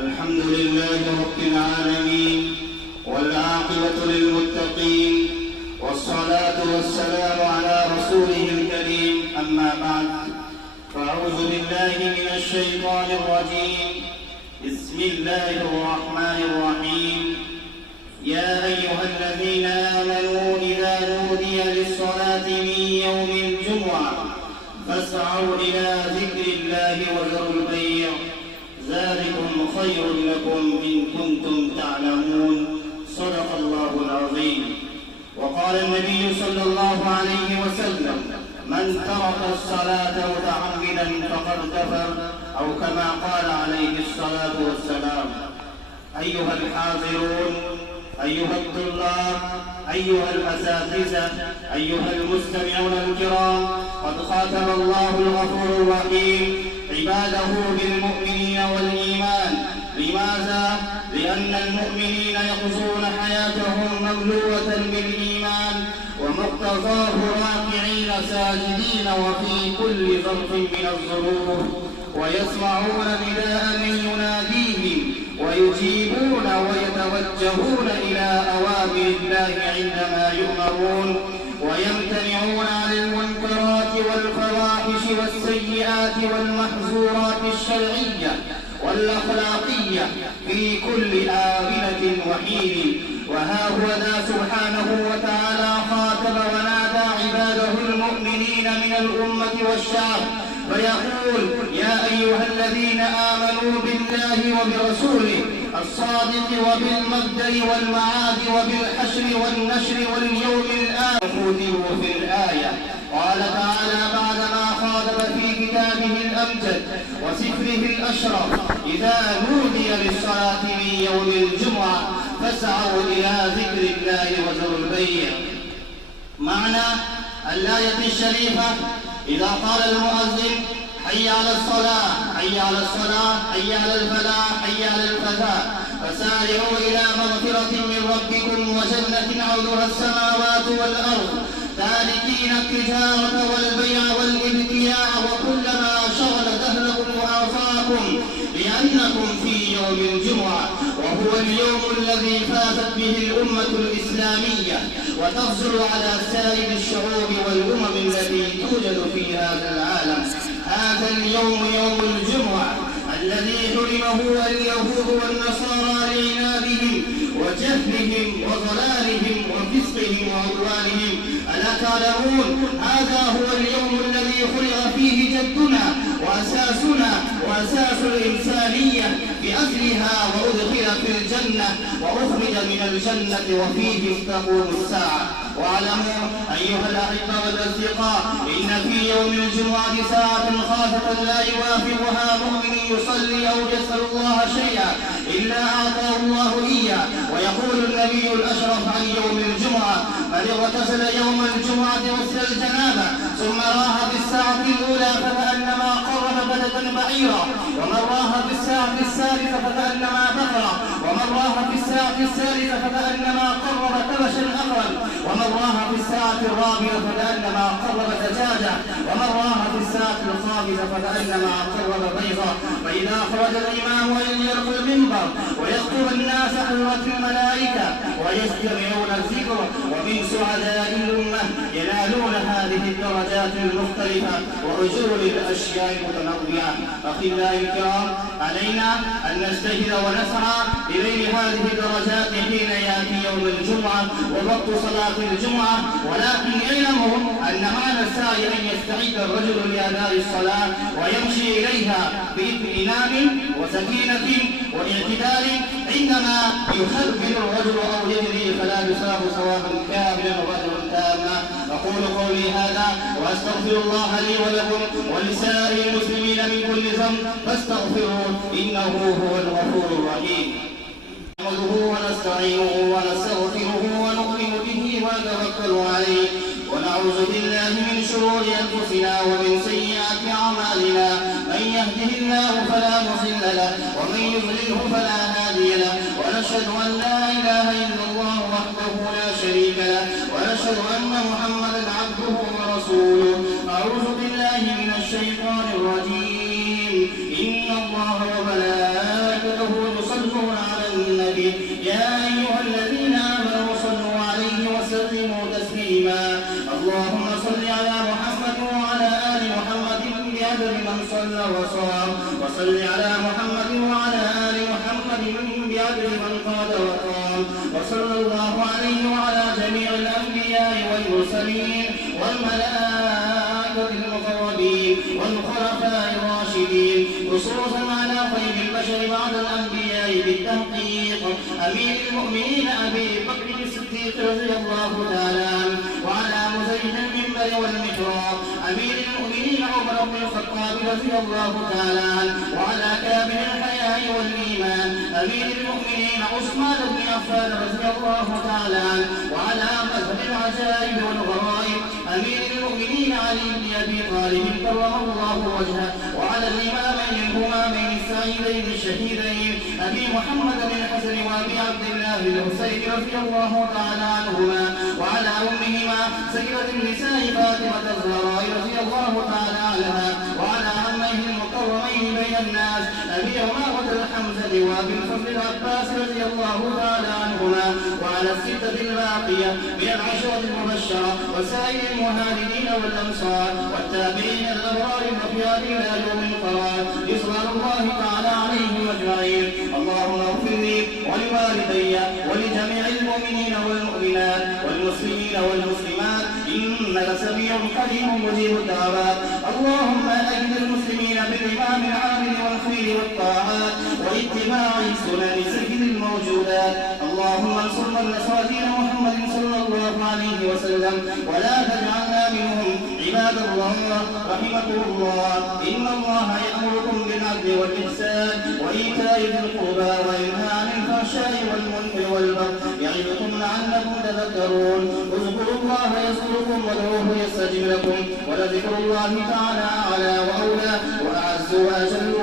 الحمد لله رب العالمين، والعاقبة للمتقين، والصلاة والسلام على رسوله الكريم. أما بعد، فأعوذ بالله من الشيطان الرجيم. بسم الله الرحمن الرحيم. يا أيها الذين آمنوا إذا نودي للصلاة من يوم الجمعة فاسعوا إلى ذكر الله وذروا البيع، ذلكم خير لكم إن كنتم تعلمون. صدق الله العظيم. وقال النبي صلى الله عليه وسلم: من ترك الصلاة متعمدا فقد كفر، أو كما قال عليه الصلاة والسلام. أيها الحاضرون، أيها الطلاب، أيها الأساتذة، أيها المستمعون الكرام، قد خاتم الله الغفور الرحيم عباده بالمؤمنين والإيمان. لماذا؟ لأن المؤمنين يقضون حياتهم مملوءة بالإيمان ومقتضاه راكعين ساجدين وفي كل ظرف من الظروف، ويسمعون نداء من يناديهم ويجيبون ويتوجهون إلى أوامر الله عندما يؤمرون، ويمتنعون عن المنكرات والفواحش والسيئات والمحظورات الشرعية والأخلاقية في كل آونة وحين. وها هو ذا سبحانه وتعالى خاطب ونادى عباده المؤمنين من الأمة والشعب فيقول: يا أيها الذين آمنوا بالله وبرسوله الصادق وبالمبدأ والمعاد وبالحشر والنشر واليوم الآخر. في الآية قال تعالى بعدما خاطب في كتابه الأمجد وسفره الأشرف: إذا نودي للصلاة من يوم الجمعة فاسعوا إلى ذكر الله وذروا البيع. معنى الآية الشريفة: إذا قال المؤذن: حي على الصلاة، حي على الصلاة، حي على الفلاح، حي على الفلاح، فسارعوا إلى مغفرة من ربكم وجنة عرضها السماوات والأرض، تاركين التجارة والبيع والابتياع وكل ما شغل دهركم وأعصاكم، لأنكم في يوم الجمعة، وهو اليوم الذي فازت به الأمة الإسلامية وتفضل على سائر الشعوب والأمم التي توجد في هذا العالم. هذا اليوم يوم الجمعة الذي حرمه اليهود والنصارى لعنادهم وجهلهم وضلالهم وفسقهم وعدوانهم. ألا تعلمون هذا هو اليوم الذي خلق فيه جدنا وأساسنا وأساس الإنسانية بأجلها، وأدخل في الجنة وأخرج من الجنة وفيه تقوم الساعة. واعلموا أيها الأحبة والأصدقاء إن في يوم الجمعة ساعة خاصة لا يوافقها مؤمن يصلي أو يسأل الله شيئا إلا أعطاه الله إياه. ويقول النبي الأشرف عن يوم الجمعة: من اغتسل يوم الجمعة غسل الجنابة ثم راها في الساعة الأولى فكأنما قرب بدة بعيرا، ومن راها في الساعة الثالثة فكأنما بقرة، ومن راها في الساعة الثالثة فكأنما قرب كبشا أخرج، ومن راها في الساعة الرابعة فكأنما قرب دجاجة، ومن راها في الساعة الخامسة فكأنما قرب بيضة. فإذا خرج الإمام يلقي المنبر ويخطب الناس حضرت الملائكة ويستمعون الذكر، ومن سعداء الأمة ينالون هذه الدرجات المختلفة وأجور الأشياء المتنوعة. أخلاء الكرام، علينا أن نجتهد ونسعى إليه هذه الدرجات حين يأتي يوم الجمعة ووقت صلاة الجمعة، ولكن اعلموا أن معنى السعي أن يستعد الرجل لأداء الصلاة ويمشي إليها باطمئنان وسكينة واعتدال. عندما يخبر الرجل أو يجري فلا يصاب صوابا كاملا وأجرا تاما. أقول قولي هذا وأستغفر الله لي ولكم ولسائر المسلمين من كل ذنب فاستغفروه إنه هو الغفور الرحيم. نحمده ونستعينه ونستغفره ونؤمن به ونتوكل عليه، ونعوذ بالله من شرور أنفسنا ومن سيئات أعمالنا. من يهده الله فلا مضل له ومن يضلله فلا هادي له، ونشهد أن لا إله إلا الله وحده لا شريك له، ونشهد أن محمدا عبده ورسوله. أعوذ بالله من الشيطان الرجيم. إن الله وملائكته البشر بعد الأنبياء بالتحقيق أمير المؤمنين أبي بكر الصديق رضي الله تعالى عنه، وعلى مزين المنبر والمحراب أمير المؤمنين عمر بن الخطاب رضي الله تعالى عنه، وعلى كامل الحياء والإيمان أمير المؤمنين عثمان بن عفان رضي الله تعالى عنه، وعلى مذهب العجائب والغرائب أمير المؤمنين علي بن أبي طالب كرم الله وجهه، وعلى الإمامين الهمامين السعيدين الشهيدين أبي محمد بن الحسن وأبي عبد الله الحسين رضي الله تعالى عنهما، وعلى أمهما سيدة النساء فاطمة الزهراء رضي الله تعالى عنها، وعلى عميه المكرمين بين الناس أبي عمارة الحمزة وأبي الفضل العباس رضي الله تعالى عنهما، وعلى الستة الباقية من العشرة المبشرة وسائر المهاجرين والأنصار والتابعين الأبرار الأخيار إلى يوم القرار رضوان الله تعالى عليهم أجمعين. اللهم اغفر لي ولوالدي ولجميع المؤمنين والمؤمنات والمسلمين والمسلمات إنك سميع قريب مجيب الدعوات. اللهم أجد المسلمين بالإمام العامل والخير والطاعات واتباع سنن سيد الموجودات. اللهم انصر من نصر دين محمد صلى الله عليه وسلم ولا تجعلنا منهم. عباد الله رحمكم الله، إن الله يأمركم بالعدل والإحسان وإيتاء ذي القربى وينهى عن الفحشاء والمنكر والبغي يعظكم لعلكم تذكرون. اذكروا الله يذكركم وادعوه يستجب لكم، ولذكر الله تعالى أعلى وأولى وأعز وأجل